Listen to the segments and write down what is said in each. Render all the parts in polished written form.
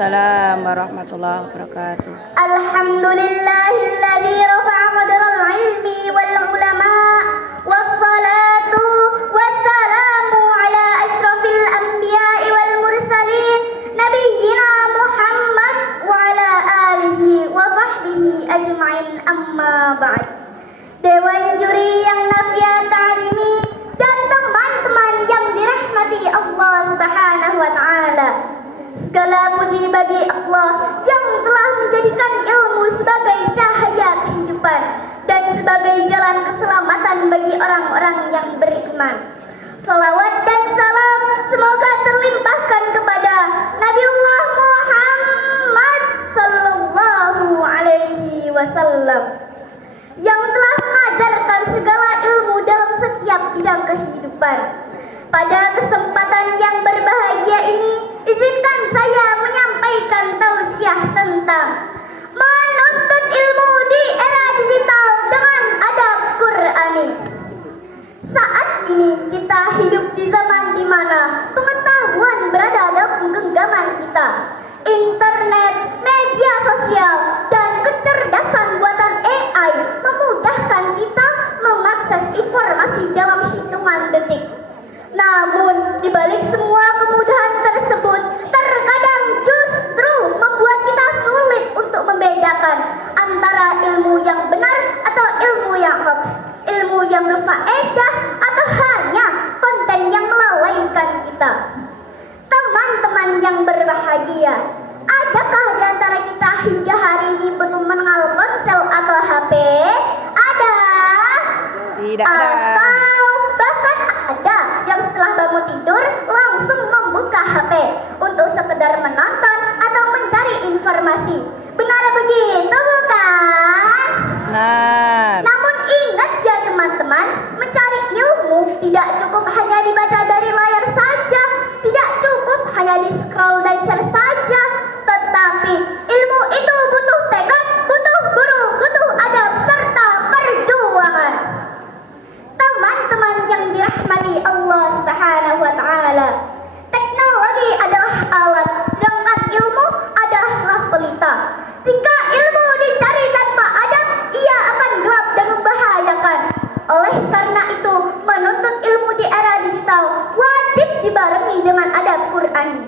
Waalaikumsalam warahmatullahi wabarakatuh. Alhamdulillahilladzi rafa'a qadral ilmi wal ulama wassalatu wassalamu ala asyrafil anbiya'i wal mursalin nabiyyina Muhammad wa ala alihi wa sahbihi ajma'in, amma ba'd. Dewan juri yang Nafia ta'alimi dan teman-teman yang dirahmati Allah Subhanahu wa ta'ala, segala puji bagi Allah yang telah menjadikan ilmu sebagai cahaya kehidupan dan sebagai jalan keselamatan bagi orang-orang yang beriman. Salawat dan salam semoga terlimpahkan kepada Nabiullah Muhammad sallallahu alaihi wasallam yang telah mengajarkan segala ilmu dalam setiap bidang kehidupan. Pada kesempatan yang berbahagia ini, izinkan saya menyampaikan tausiah tentang menuntut ilmu di era digital dengan adab Qur'ani. Saat ini kita hidup di zaman di mana pengetahuan berada dalam genggaman kita. Internet, media sosial, dan kecerdasan buatan AI memudahkan kita mengakses informasi dalam hitungan detik. Namun, di balik semua kemudahan tersebut, terkadang justru membuat kita sulit untuk membedakan antara ilmu yang benar atau ilmu yang hoax, ilmu yang berfaedah atau hanya konten yang melalaikan kita. Teman-teman yang berbahagia, adakah di antara kita hingga hari ini belum mengenal ponsel atau HP? Ada? Tidak ada. Atau bahkan ada yang setelah bangun tidur langsung membuka HP untuk sekedar menonton atau mencari informasi. Benar begitu bukan? Benar. Namun ingat ya teman-teman, mencari ilmu tidak cukup hanya dibaca dari layar saja, tidak cukup hanya di scroll dan share saja, tetapi ilmu itu butuh tekad, butuh guru, butuh adab, serta perjuangan. Teman-teman yang dirahmati Allah Subhanahu wa ta'ala, teknologi adalah alat, sedangkan ilmu adalah pelita. Jika ilmu dicari tanpa adab, ia akan gelap dan membahayakan. Oleh karena itu, menuntut ilmu di era digital wajib dibarengi dengan adab Qur'ani.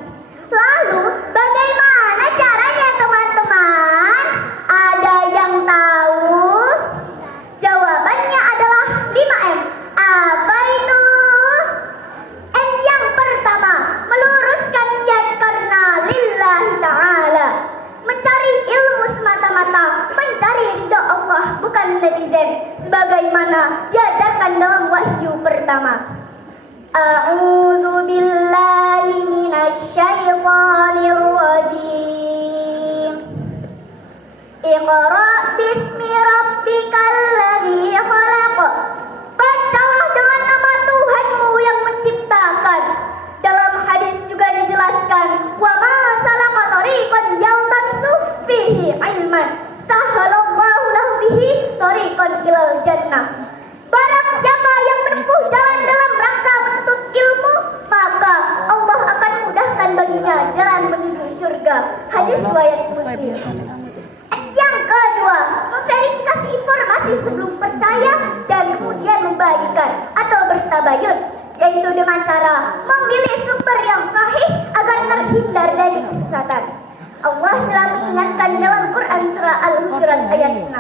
Lalu, bagaimana caranya teman-teman? Ada yang tahu? Jawabannya adalah 5M. Apa itu? M yang pertama, meluruskan niat karena lillahi ta'ala. Mencari ilmu semata-mata, mencari ridha Allah, bukan netizen, sebagaimana diajarkan dalam wahyu pertama. A'udzu billahi minasyaitonir rajim. Iqra bismi rabbikal ladzi khalaq. Bacalah dengan nama Tuhanmu yang menciptakan. Dalam hadis juga dijelaskan, wa ma salaka tariqan yaltamisu fihi ilman sahalallahu lahu bihi tariqan ilal jannah. Barang siapa yang menempuh jalan dalam rangka menuntut ilmu, maka Allah akan mudahkan baginya jalan menuju surga. Hadis riwayat Muslim. Yang kedua, memverifikasi informasi sebelum percaya dan kemudian membagikan atau bertabayun, yaitu dengan cara memilih sumber yang sahih agar terhindar dari kesesatan. Allah telah mengingatkan dalam Quran surah Al-Hujurat ayat 6.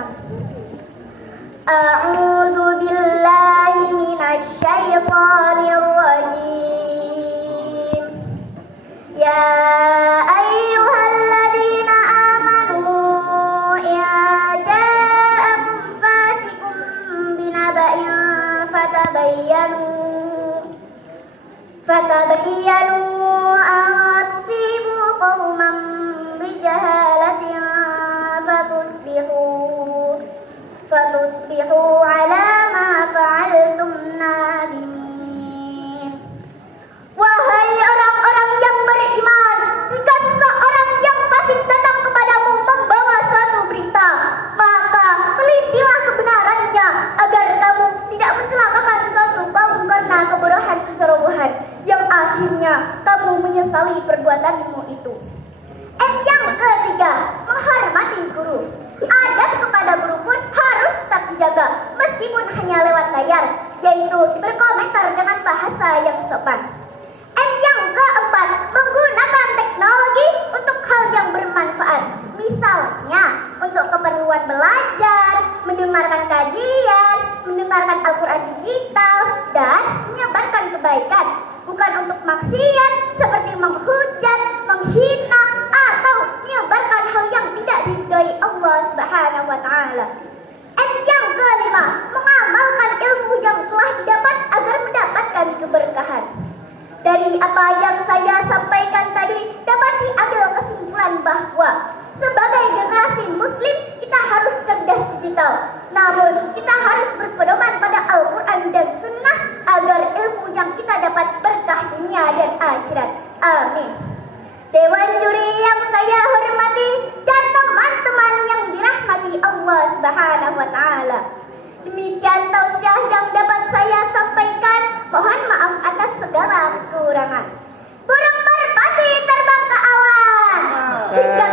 A'udzu billahi minasyaitonir rajim. Ya ayyuhalladzina amanu ya ja'akum fasiqun binaba'in fatabayyanu an tusibu qauman bijahalatin fatusbihu ala ma fa'altum nadimin. Wahai orang-orang yang beriman, jika seseorang yang fasik datang kepadamu membawa suatu berita, maka telitilah kebenarannya agar kamu tidak mencelakakan suatu kaum karena kebodohan kecerobohan yang akhirnya kamu menyesali perbuatanmu itu. Yang ketiga, menghormati guru. Adab kepada guru pun harus tetap dijaga, meskipun hanya lewat layar, yaitu berkomentar dengan bahasa yang sopan. Yang keempat, menggunakan teknologi untuk hal yang bermanfaat. Misalnya, untuk keperluan belajar, mendengarkan kajian, mendengarkan Al-Quran digital, dan menyebarkan kebaikan. Bukan untuk maksiat seperti menghujat, menghina, atau menyebarkan hal yang tidak diridhai Allah Subhanahu wa Ta'ala. Yang kelima, mengamalkan ilmu yang telah didapat agar mendapatkan keberkahan. Dari apa yang saya sampaikan tadi dapat diambil kesimpulan bahwa sebagai generasi muslim kita harus cerdas digital. Namun kita harus berpedoman pada Al-Quran dan Sunnah agar ilmu yang kita dapat berkah dunia dan akhirat. Amin. Dewan juri yang saya hormati dan teman-teman yang dirahmati Allah Subhanahu wa Ta'ala. Demikian tausiah yang dapat saya sampaikan. Mohon maaf atas segala kekurangan. Burung merpati terbang ke awan hingga